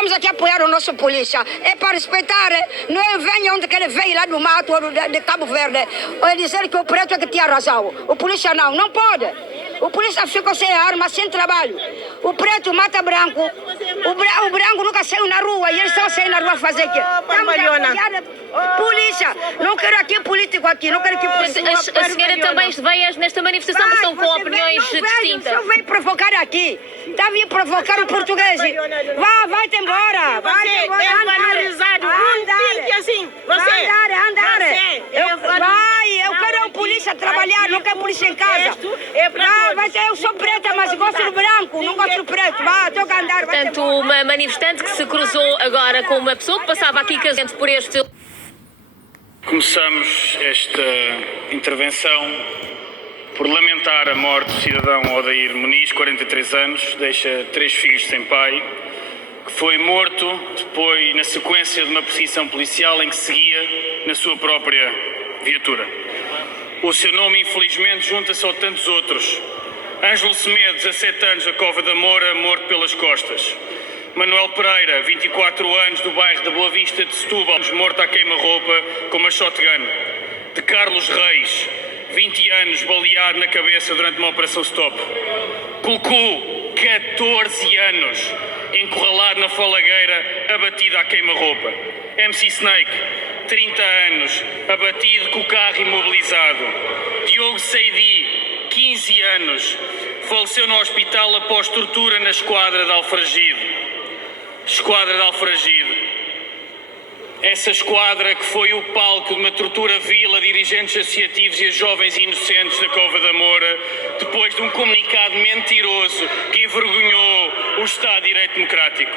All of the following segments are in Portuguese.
estamos aqui a apoiar o nosso polícia. É para respeitar, não é venha onde que ele veio lá do mato ou de Cabo Verde, ou é dizer que o preto é que tinha razão. O polícia não pode. O polícia fica sem arma, sem trabalho. O preto mata branco. O branco nunca saiu na rua e eles estão saindo na rua fazer o quê? Polícia, não quero aqui político aqui, não quero aqui político. A senhora também veio nesta manifestação, mas estão com opiniões distintas. Não vem provocar aqui. Está a vir provocar o português. Vai-te embora. Vai-te embora. É valorizado. Eu quero a polícia trabalhar, não quero a polícia em casa. Eu sou preta, mas gosto do branco, não gosto do preto. Estou a andar. Portanto, uma manifestante que se cruzou agora com uma pessoa que passava aqui casando por este... Começamos esta intervenção por lamentar a morte do cidadão Odair Muniz, 43 anos, deixa 3 filhos sem pai, que foi morto depois na sequência de uma perseguição policial em que seguia na sua própria viatura. O seu nome, infelizmente, junta-se a tantos outros. Ângelo Semedo, 17 anos, da Cova da Moura, morto pelas costas. Manuel Pereira, 24 anos, do bairro da Boa Vista de Setúbal, morto à queima-roupa com uma shotgun. De Carlos Reis, 20 anos, baleado na cabeça durante uma operação stop. Cucu, 14 anos, encurralado na Falagueira, abatido à queima-roupa. MC Snake, 30 anos, abatido com o carro imobilizado. Diogo Seidi, 15 anos, faleceu no hospital após tortura na esquadra de Alfragide. Esquadra de Alfragide. Essa esquadra que foi o palco de uma tortura vil a dirigentes associativos e a jovens inocentes da Cova da Moura, depois de um comunicado mentiroso que envergonhou o Estado de Direito Democrático.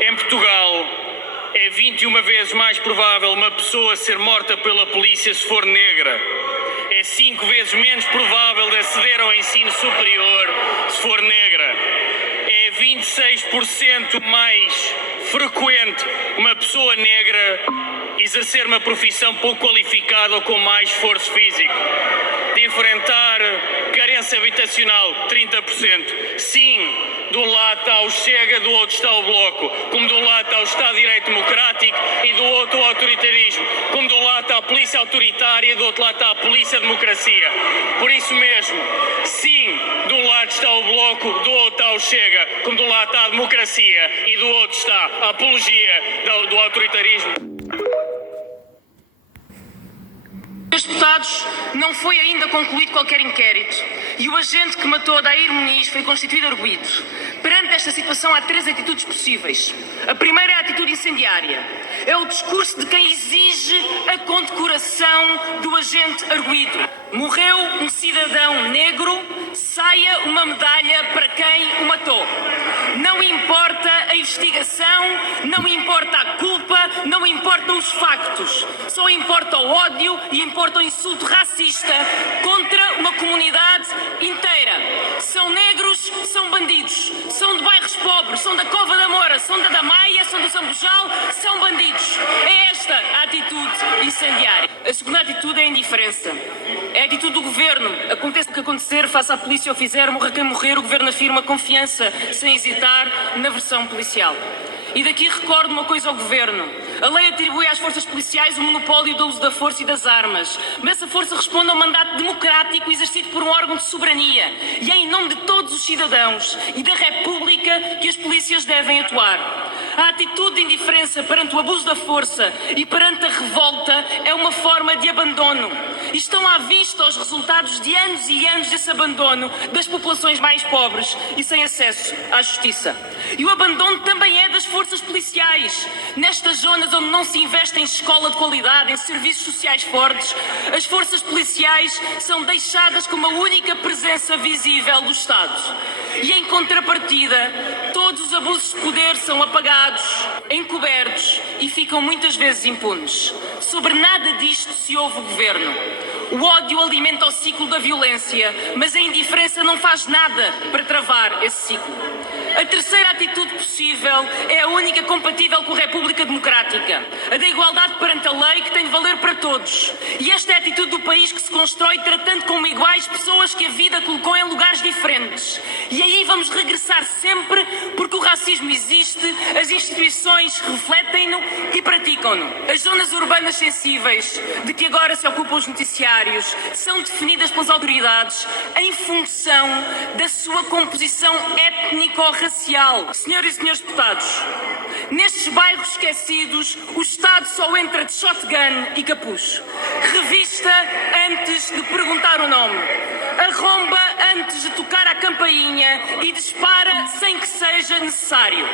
Em Portugal, é 21 vezes mais provável uma pessoa ser morta pela polícia se for negra. É 5 vezes menos provável de aceder ao ensino superior se for negra. É 26% mais frequente uma pessoa negra exercer uma profissão pouco qualificada ou com mais esforço físico. De enfrentar carência habitacional, 30%. Sim, de um lado está o Chega, do outro está o Bloco. Como de um lado está o Estado de Direito Democrático e do outro o autoritarismo. Como de um lado está a polícia autoritária e do outro lado está a polícia democracia. Por isso mesmo, sim, de um lado está o Bloco, do outro está o Chega. Como de um lado está a democracia e do outro está a apologia do autoritarismo. Meus deputados, não foi ainda concluído qualquer inquérito e o agente que matou Odair Muniz foi constituído arguido. Perante esta situação há 3 atitudes possíveis. A primeira é a atitude incendiária. É o discurso de quem exige a condecoração do agente arguido. Morreu um cidadão negro, saia uma medalha para quem o matou. Não importa a investigação, não importa a culpa, não importam os factos. Só importa o ódio e importa o insulto racista contra uma comunidade inteira. São negros, são bandidos. São de bairros pobres, são da Cova da Moura, são da Damaia, são do Sambujal, são bandidos. É esta a atitude incendiária. A segunda atitude é a indiferença. É a atitude do governo. Aconteça o que acontecer, faça a polícia o fizer, morra quem morrer, o governo afirma confiança, sem hesitar, na versão policial. E daqui recordo uma coisa ao governo. A lei atribui às forças policiais o monopólio do uso da força e das armas. Mas essa força responde a um mandato democrático exercido por um órgão de soberania. E é em nome de todos os cidadãos e da República que as polícias devem atuar. A atitude de indiferença perante o abuso da força e perante a revolta é uma forma de abandono. E estão à vista os resultados de anos e anos desse abandono das populações mais pobres e sem acesso à justiça. E o abandono também é das forças policiais. Nestas zonas onde não se investe em escola de qualidade, em serviços sociais fortes, as forças policiais são deixadas como a única presença visível do Estado. E em contrapartida, todos os abusos de poder são apagados, encobertos e ficam muitas vezes impunes. Sobre nada disto se ouve o governo. O ódio alimenta o ciclo da violência, mas a indiferença não faz nada para travar esse ciclo. A terceira atitude possível é a única compatível com a República Democrática, a da igualdade perante a lei, que tem de valer para todos. E esta é a atitude do país que se constrói tratando como iguais pessoas que a vida colocou em lugares diferentes. E aí vamos regressar sempre, porque o racismo existe, as instituições refletem-no e praticam-no. As zonas urbanas sensíveis, de que agora se ocupam os noticiários, são definidas pelas autoridades em função da sua composição étnico-racial. Senhoras e senhores deputados, nestes bairros esquecidos, o Estado só entra de shotgun e capuz. Revista antes de perguntar o nome. Arromba antes de tocar a campainha e dispara sem que seja necessário.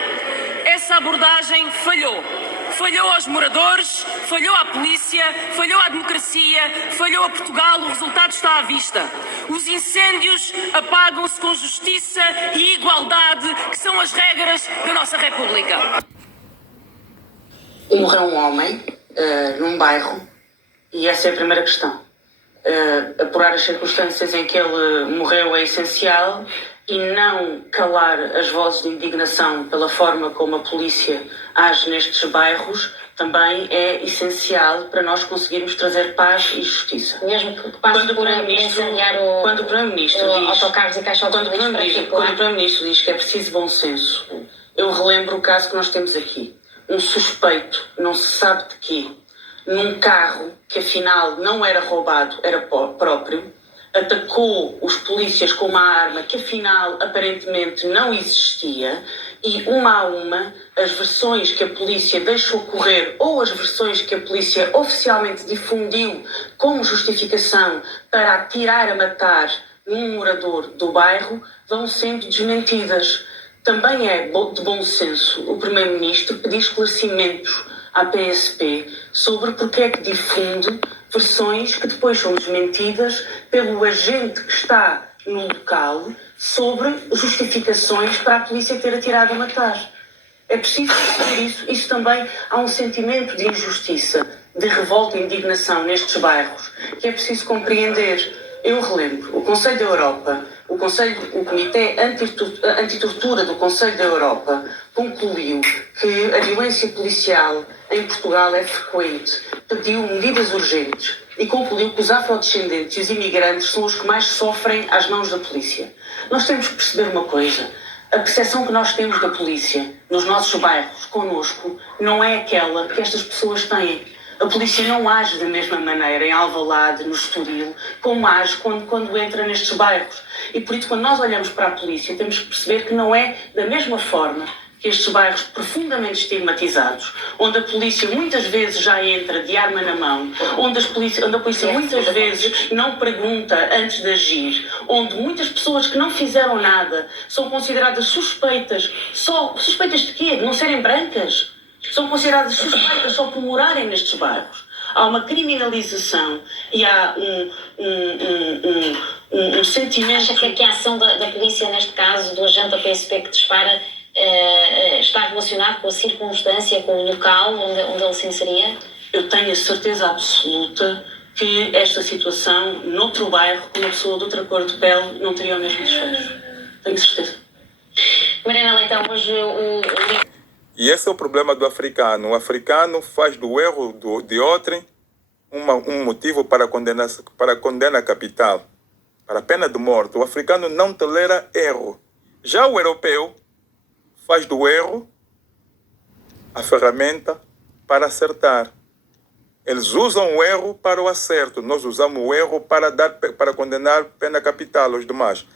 Essa abordagem falhou. Falhou aos moradores, falhou à polícia, falhou à democracia, falhou a Portugal. O resultado está à vista. Os incêndios apagam-se com justiça e igualdade, que são as regras da nossa República. Morreu um homem num bairro e essa é a primeira questão. Apurar as circunstâncias em que ele morreu é essencial e não calar as vozes de indignação pela forma como a polícia age nestes bairros também é essencial para nós conseguirmos trazer paz e justiça. Mesmo que passe por incendiar quando o Primeiro-Ministro diz, autocarros e caixotes de lixo para circular. Quando o Primeiro-Ministro diz que é preciso bom senso, eu relembro o caso que nós temos aqui. Um suspeito, não se sabe de quê, num carro que afinal não era roubado, era próprio, atacou os polícias com uma arma que afinal aparentemente não existia e uma a uma as versões que a polícia deixou correr ou as versões que a polícia oficialmente difundiu como justificação para atirar a matar um morador do bairro vão sendo desmentidas. Também é de bom senso o Primeiro-Ministro pedir esclarecimentos à PSP sobre porque é que difunde versões que depois são desmentidas pelo agente que está no local sobre justificações para a polícia ter atirado a matar. É preciso perceber isso. Isso também há um sentimento de injustiça, de revolta e indignação nestes bairros, que é preciso compreender. Eu relembro, o Conselho da Europa, o Comitê Antitortura do Conselho da Europa concluiu que a violência policial em Portugal é frequente, pediu medidas urgentes e concluiu que os afrodescendentes e os imigrantes são os que mais sofrem às mãos da polícia. Nós temos que perceber uma coisa. A percepção que nós temos da polícia nos nossos bairros, connosco, não é aquela que estas pessoas têm. A polícia não age da mesma maneira em Alvalade, no Estoril, como age quando entra nestes bairros. E por isso, quando nós olhamos para a polícia, temos que perceber que não é da mesma forma que estes bairros profundamente estigmatizados, onde a polícia muitas vezes já entra de arma na mão, onde a polícia muitas vezes não pergunta antes de agir, onde muitas pessoas que não fizeram nada são consideradas suspeitas. Suspeitas de quê? De não serem brancas? São consideradas suspeitas só por morarem nestes bairros. Há uma criminalização e há um sentimento... Acha que a ação da polícia, neste caso, do agente da PSP que dispara, está relacionado com a circunstância, com o local onde ele se inseria? Eu tenho a certeza absoluta que esta situação, noutro bairro, com uma pessoa de outra cor de pele, não teria o mesmo desfecho. Tenho certeza. Mariana Leitão, hoje E esse é o problema do africano. O africano faz do erro de outrem um motivo para condena capital, para a pena de morte. O africano não tolera erro. Já o europeu faz do erro a ferramenta para acertar. Eles usam o erro para o acerto. Nós usamos o erro para condenar pena capital aos demais.